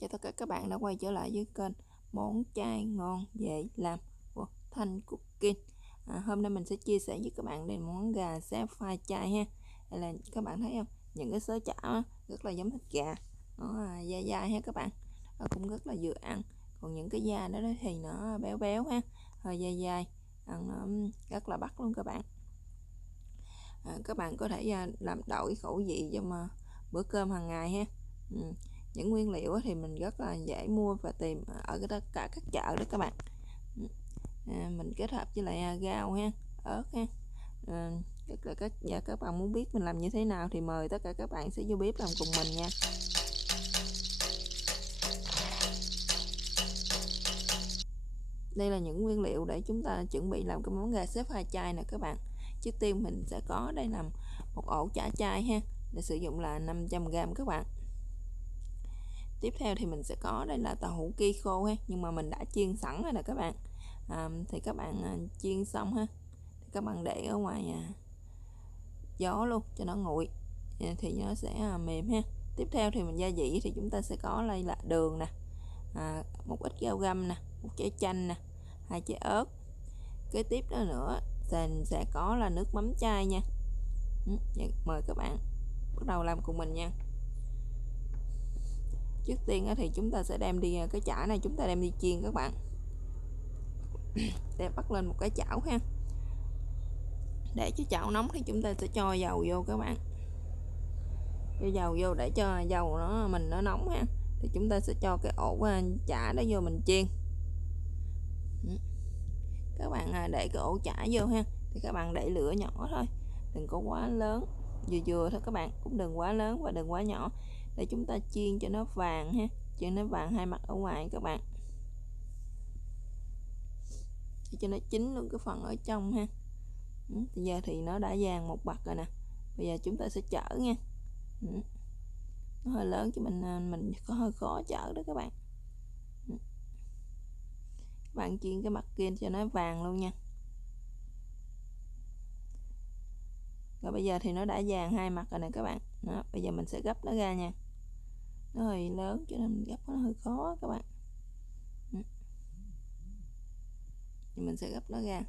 Chào tất cả các bạn đã quay trở lại với kênh Món chay ngon dễ làm của Thanh Cooking. Hôm nay mình sẽ chia sẻ với các bạn về món gà xé pha chay ha. Đây là các bạn thấy không, những cái xớ chảo rất là giống thịt gà, nó dai dai ha các bạn, cũng rất là vừa ăn. Còn những cái da đó thì nó béo béo ha, hơi dai dai, ăn nó rất là bắt luôn các bạn. Các bạn có thể làm đổi khẩu vị cho mà bữa cơm hàng ngày ha. Những nguyên liệu thì mình rất là dễ mua và tìm ở tất cả các chợ đó các bạn. Mình kết hợp với lại rau ha, ớt ha. Tất cả các bạn muốn biết mình làm như thế nào thì mời tất cả các bạn sẽ vô bếp làm cùng mình nha. Đây là những nguyên liệu để chúng ta chuẩn bị làm cái món gà xếp pha chay nè các bạn. Trước tiên mình sẽ có đây là một ổ chả chay ha, để sử dụng là 500g các bạn. Tiếp theo thì mình sẽ có đây là tàu hũ ki khô ha, nhưng mà mình đã chiên sẵn rồi nè các bạn. Thì các bạn chiên xong ha, thì các bạn để ở ngoài gió luôn cho nó nguội thì nó sẽ mềm ha. Tiếp theo thì mình gia vị thì chúng ta sẽ có đây là đường nè, một ít rau găm nè, một trái chanh nè, 2 trái ớt. Kế tiếp đó nữa mình sẽ có là nước mắm chay nha. Mời các bạn bắt đầu làm cùng mình nha. Trước tiên thì chúng ta sẽ đem đi cái chả này, chúng ta đem đi chiên các bạn. Để bắt lên một cái chảo ha. Để cho chảo nóng thì chúng ta sẽ cho dầu vô các bạn. Cho dầu vô để cho dầu nó nóng ha. Thì chúng ta sẽ cho cái ổ chả đó vô mình chiên. Các bạn để cái ổ chả vô ha. Thì các bạn để lửa nhỏ thôi, đừng có quá lớn, vừa vừa thôi các bạn, cũng đừng quá lớn và đừng quá nhỏ, để chúng ta chiên cho nó vàng ha, chiên nó vàng hai mặt ở ngoài các bạn, để cho nó chín luôn cái phần ở trong ha. Bây giờ thì nó đã vàng một bậc rồi nè. Bây giờ chúng ta sẽ chở nha. Nó hơi lớn cho mình có hơi khó chở đó các bạn. Các bạn chiên cái mặt kia cho nó vàng luôn nha. Rồi bây giờ thì nó đã vàng hai mặt rồi nè các bạn. Đó, bây giờ mình sẽ gấp nó ra nha. Nó hơi lớn cho nên mình gấp nó hơi khó các bạn. Thì mình sẽ gấp nó ra.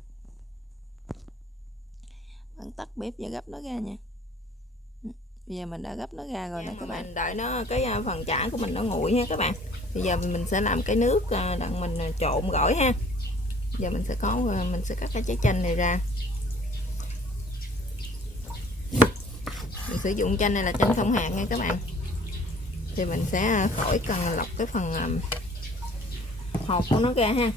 Bạn tắt bếp và gấp nó ra nha. Bây giờ mình đã gấp nó ra rồi nè các bạn. Mình đợi nó cái phần chả của mình nó nguội nha các bạn. Bây giờ mình sẽ làm cái nước đặng mình trộn gỏi ha. Giờ mình sẽ cắt cái trái chanh này ra. Mình sử dụng chanh này là chanh không hạt nha các bạn. Thì mình sẽ khỏi cần lọc cái phần hột của nó ra ha.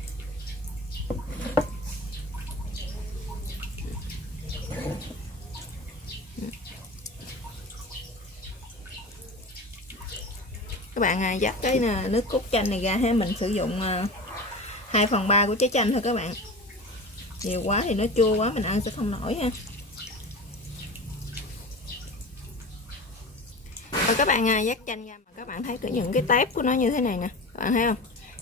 Các bạn dắt cái nước cốt chanh này ra ha. Mình sử dụng 2/3 của trái chanh thôi các bạn. Nhiều quá thì nó chua quá mình ăn sẽ không nổi ha. Và các bạn dắt chanh ra mà các bạn thấy những cái tép của nó như thế này nè, các bạn thấy không?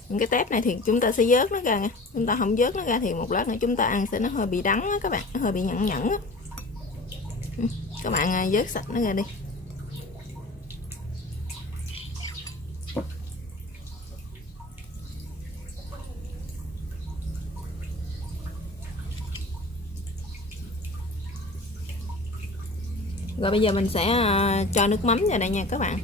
Những cái tép này thì chúng ta sẽ vớt nó ra nha. Chúng ta không vớt nó ra thì một lát nữa chúng ta ăn sẽ nó hơi bị đắng á các bạn, nó hơi bị nhẫn nhẫn á. Các bạn vớt sạch nó ra đi. Rồi bây giờ mình sẽ cho nước mắm vào đây nha các bạn.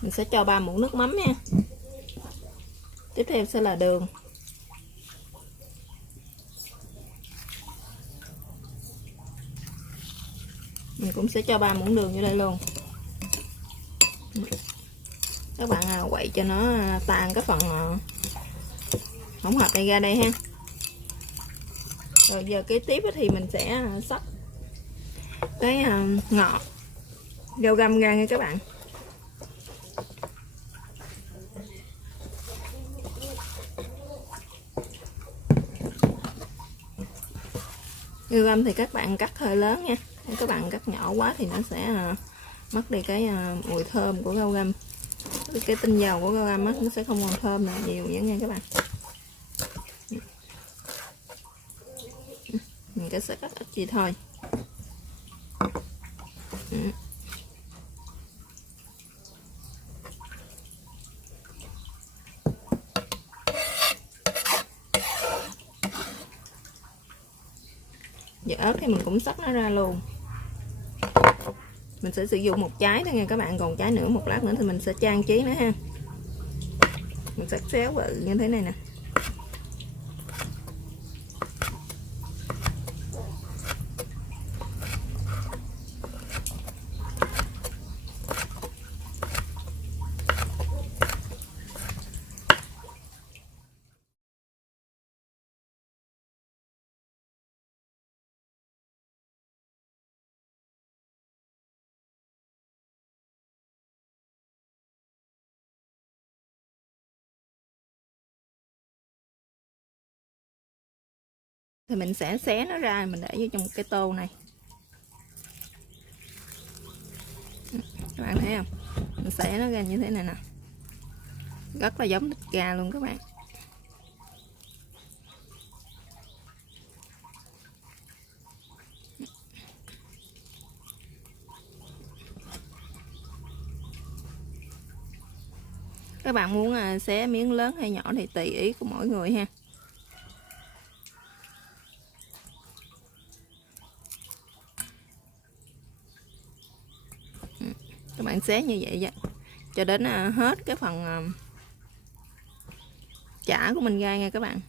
Mình sẽ cho 3 muỗng nước mắm nha. Tiếp theo sẽ là đường. Mình cũng sẽ cho 3 muỗng đường vô đây luôn. Các bạn quậy cho nó tan cái phần hỗn hợp này ra đây ha. Rồi giờ kế tiếp thì mình sẽ xắt cái ngọt rau găm ra nha các bạn. Rau găm thì các bạn cắt hơi lớn nha. Nếu các bạn cắt nhỏ quá thì nó sẽ mất đi cái mùi thơm của rau găm. Cái tinh dầu của rau găm nó sẽ không còn thơm nào nhiều nữa nha các bạn. Mình sẽ cắt ít gì thôi. thì mình cũng xắt nó ra luôn. Mình sẽ sử dụng một trái thôi nha các bạn, còn trái nữa một lát nữa thì mình sẽ trang trí nữa ha. Mình sẽ xéo bự như thế này nè. Thì mình sẽ xé nó ra, mình để vô trong một cái tô này. Các bạn thấy không? Mình xé nó ra như thế này nè. Rất là giống thịt gà luôn các bạn. Các bạn muốn xé miếng lớn hay nhỏ thì tùy ý của mỗi người ha. Các bạn xé như vậy cho đến hết cái phần chả của mình ra nha các bạn.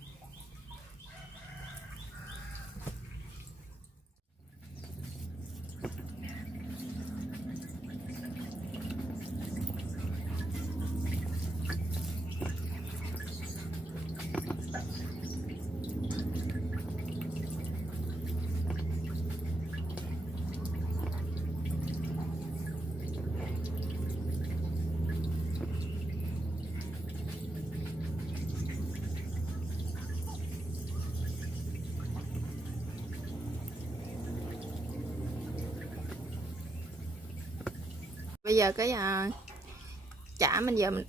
Bây giờ cái chả mình giờ mình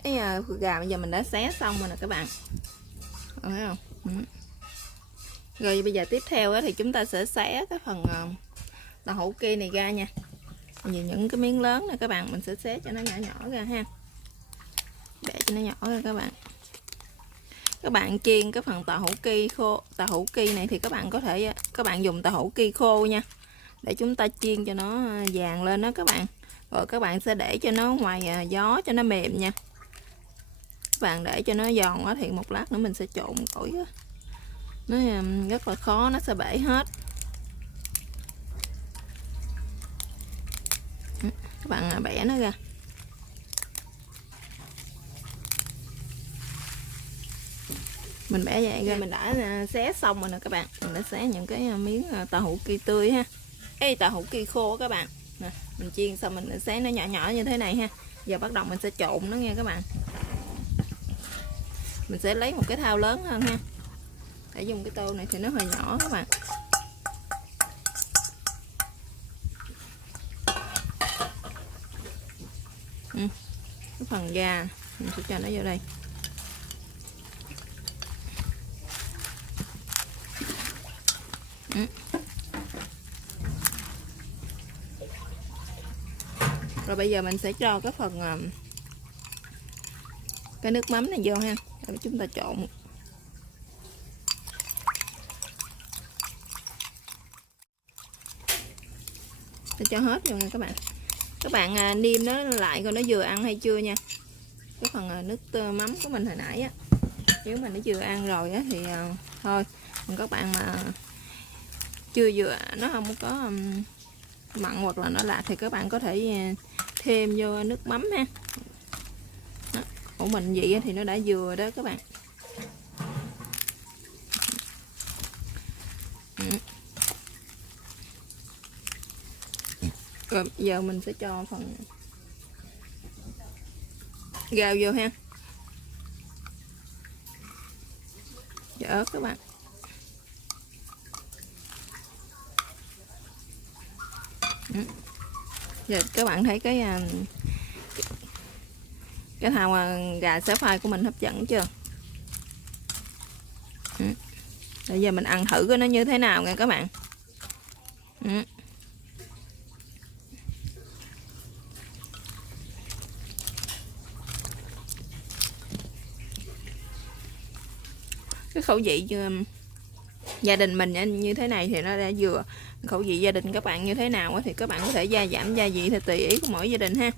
gà bây giờ mình đã xé xong rồi nè các bạn. Thấy không? Rồi bây giờ tiếp theo thì chúng ta sẽ xé cái phần tàu hũ kia này ra nha. Nhìn những cái miếng lớn này các bạn, mình sẽ xé cho nó nhỏ nhỏ ra ha. Để cho nó nhỏ ra các bạn. Các bạn chiên cái phần tàu hũ ki khô, tàu hũ ki này thì các bạn có thể dùng tàu hũ ki khô nha, để chúng ta chiên cho nó vàng lên đó các bạn. Rồi các bạn sẽ để cho nó ngoài gió cho nó mềm nha. Các bạn để cho nó giòn quá thì một lát nữa mình sẽ trộn củi đó. Nó rất là khó, nó sẽ bể hết. Các bạn bẻ nó ra. Mình bẻ vậy ra, mình đã xé xong rồi nè các bạn. Mình đã xé những cái miếng tàu hũ ki tươi ha. Tàu hũ ki khô các bạn. Nè, mình chiên xong mình đã xé nó nhỏ nhỏ như thế này ha. Giờ bắt đầu mình sẽ trộn nó nha các bạn. Mình sẽ lấy một cái thau lớn hơn ha. Để dùng cái tô này thì nó hơi nhỏ các bạn. Cái phần da mình sẽ cho nó vô đây. Rồi bây giờ mình sẽ cho cái phần cái nước mắm này vô ha, để chúng ta trộn. Để cho hết vô nha các bạn. Các bạn nêm nó lại coi nó vừa ăn hay chưa nha. Cái phần nước mắm của mình hồi nãy á, nếu mà nó vừa ăn rồi á thì thôi. Còn các bạn mà chưa vừa, nó không có mặn hoặc là nó lạt thì các bạn có thể thêm vô nước mắm ha. Đó. Của mình vậy thì nó đã vừa đó các bạn. Rồi giờ mình sẽ cho phần gạo vô ha. Và ớt các bạn. Giờ các bạn thấy cái thau gà xé phai của mình hấp dẫn chưa? Bây giờ mình ăn thử coi nó như thế nào nha các bạn. Cái khẩu vị gia đình mình như thế này thì nó đã vừa. Khẩu vị gia đình các bạn như thế nào thì các bạn có thể gia giảm gia vị theo tùy ý của mỗi gia đình ha.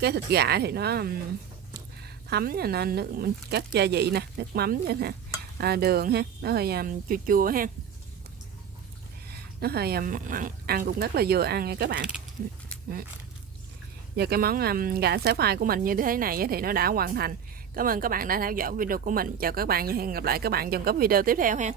Cái thịt gà thì nó thấm cho nên nước các gia vị nè, nước mắm cho nè, đường ha, nó hơi chua chua ha, nó hơi ăn cũng rất là vừa ăn nha các bạn. Giờ cái món gà xá phai của mình như thế này thì nó đã hoàn thành. Cảm ơn các bạn đã theo dõi video của mình. Chào các bạn và hẹn gặp lại các bạn trong các video tiếp theo ha.